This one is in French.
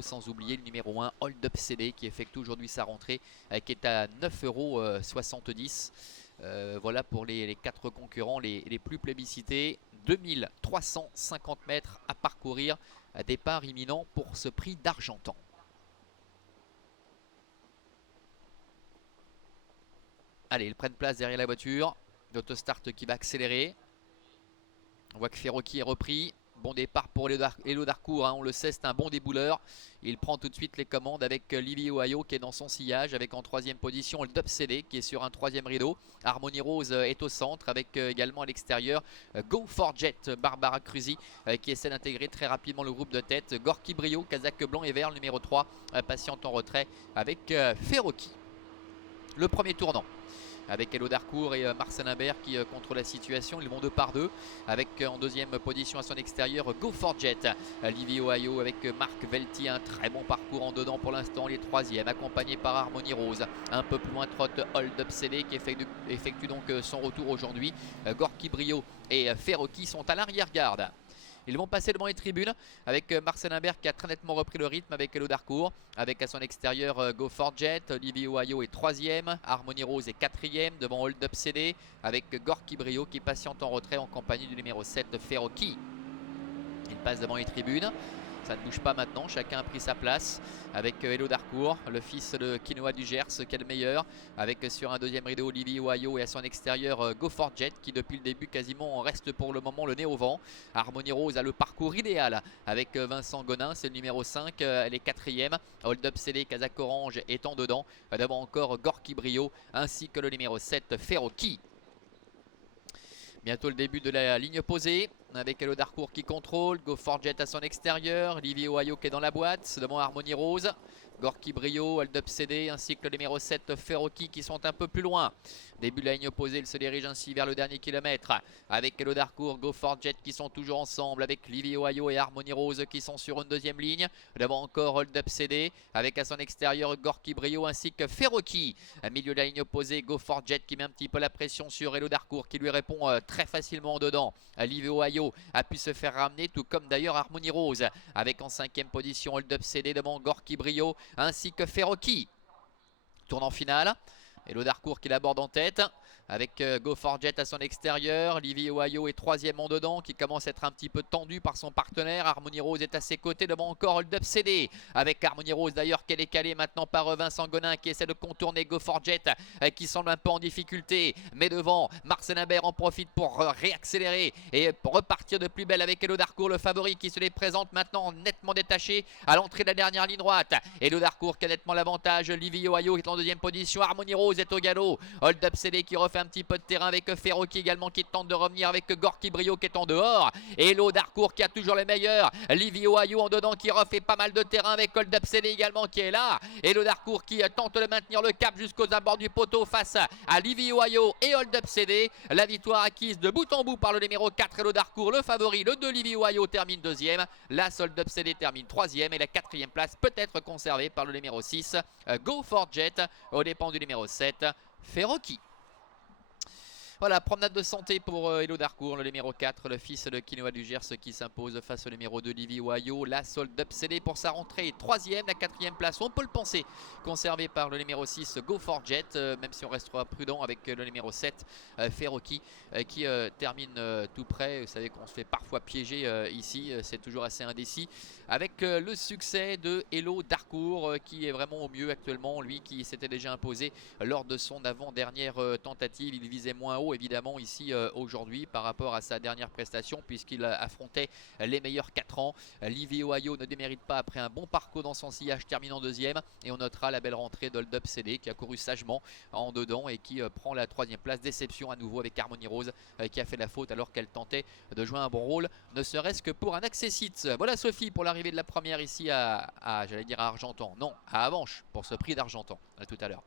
Sans oublier le numéro 1 Hold Up CD qui effectue aujourd'hui sa rentrée qui est à 9,70 €. Voilà pour les 4 concurrents les plus plébiscités. 2350 mètres à parcourir. Départ imminent pour ce prix d'Argentan. Allez, ils prennent place derrière la voiture. L'autostart qui va accélérer. On voit que Ferroki est repris. Bon départ pour Hello Darcourt, hein, on le sait, c'est un bon débouleur. Il prend tout de suite les commandes avec Livy Ohio qui est dans son sillage, avec en troisième position le Dub CD qui est sur un troisième rideau. Harmony Rose est au centre, avec également à l'extérieur Go For Jet, Barbara Cruzy qui essaie d'intégrer très rapidement le groupe de tête. Gorky Brio, casaque blanc et vert, le numéro 3, patiente en retrait avec Ferroki. Le premier tournant, avec Hello Darcourt et Marcel Imbert qui contrôlent la situation. Ils vont 2 par 2, avec en deuxième position à son extérieur Go For Jet. Livy Ohio avec Marc Velti, un très bon parcours en dedans pour l'instant. Les troisièmes, accompagné par Harmony Rose. Un peu plus loin trotte Hold Up CD qui effectue donc son retour aujourd'hui. Gorky Brio et Ferroki sont à l'arrière-garde. Ils vont passer devant les tribunes avec Marcel Imbert qui a très nettement repris le rythme avec Hello Darcourt. Avec à son extérieur Go For Jet, Livy Ohio est 3e, Harmony Rose est 4e devant Hold Up CD avec Gorky Brio qui patiente en retrait en compagnie du numéro 7 Ferroki. Il passe devant les tribunes. Ça ne bouge pas maintenant, chacun a pris sa place avec Hello Darcourt, le fils de Quinoa du Gers qui est le meilleur, avec sur un deuxième rideau Livy Ohio et à son extérieur Go For Jet qui depuis le début quasiment en reste pour le moment le nez au vent. Harmony Rose a le parcours idéal avec Vincent Gonin, c'est le numéro 5, elle est 4e. Hold Up CD, casaque orange étant dedans, devant encore Gorky Brio ainsi que le numéro 7 Ferroki. Bientôt le début de la ligne posée avec Hello Darcourt qui contrôle, Go For Jet à son extérieur, Livy Ohio qui est dans la boîte devant Harmony Rose, Gorky Brio, Hold Up CD ainsi que le numéro 7 Ferroki qui sont un peu plus loin. Début de la ligne opposée, il se dirige ainsi vers le dernier kilomètre avec Hello Darcourt, Go For Jet qui sont toujours ensemble avec Livy Ohio et Harmony Rose qui sont sur une deuxième ligne. Devant encore Hold Up CD avec à son extérieur Gorky Brio ainsi que Ferroki. Au milieu de la ligne opposée, Go For Jet qui met un petit peu la pression sur Hello Darcourt qui lui répond très facilement dedans. Livy Ohio a pu se faire ramener, tout comme d'ailleurs Harmony Rose, avec en 5e position Hold Up CD devant Gorky Brio ainsi que Ferroki. Tournant final, Hello Darcourt qui l'aborde en tête avec Go For Jet à son extérieur. Livy Ohio est 3e en dedans qui commence à être un petit peu tendu par son partenaire. Harmony Rose est à ses côtés devant encore Hold Up CD avec Harmony Rose d'ailleurs qu'elle est calée maintenant par Vincent Gonin qui essaie de contourner Go For Jet qui semble un peu en difficulté, mais devant Marcel Imbert en profite pour réaccélérer et repartir de plus belle avec Hello Darcourt, le favori qui se les présente maintenant nettement détaché à l'entrée de la dernière ligne droite. Hello Darcourt qui a nettement l'avantage, Livy Ohio est en deuxième position, Harmony Rose est au galop, Hold Up CD qui refait un petit peu de terrain avec Ferroki également qui tente de revenir avec Gorky Brio qui est en dehors. Hello Darcourt qui a toujours les meilleurs. Livy Ohio en dedans qui refait pas mal de terrain avec Hold Up CD également qui est là. Hello Darcourt qui tente de maintenir le cap jusqu'aux abords du poteau face à Livy Ohio et Hold Up CD. La victoire acquise de bout en bout par le numéro 4 Hello Darcourt, le favori. Le 2 Livy Ohio termine 2e. La Hold Up CD termine 3e et la 4e place peut être conservée par le numéro 6 Go For Jet aux dépens du numéro 7 Ferroki. Voilà, promenade de santé pour Hello Darcourt, le numéro 4, le fils de Quinoa du Gers qui s'impose face au numéro 2 Livy Ohio. La Hold Up CD pour sa rentrée 3e, la 4e place, on peut le penser, conservée par le numéro 6 Go For Jet, même si on restera prudent avec le numéro 7 Ferroki qui termine tout près. Vous savez qu'on se fait parfois piéger ici, c'est toujours assez indécis. Avec le succès de Hello Darcourt qui est vraiment au mieux actuellement, lui qui s'était déjà imposé lors de son avant-dernière tentative. Il visait moins haut évidemment ici aujourd'hui par rapport à sa dernière prestation puisqu'il affrontait les meilleurs 4 ans. Livy Ohio ne démérite pas après un bon parcours dans son sillage, terminant 2e, et on notera la belle rentrée d'Hold Up CD qui a couru sagement en dedans et qui prend la 3e place. Déception à nouveau avec Harmony Rose qui a fait la faute alors qu'elle tentait de jouer un bon rôle, ne serait-ce que pour un accessite. Voilà Sophie pour l'arrivée de la première ici j'allais dire à Argentan, non, à Avanches pour ce prix d'Argentan. À tout à l'heure.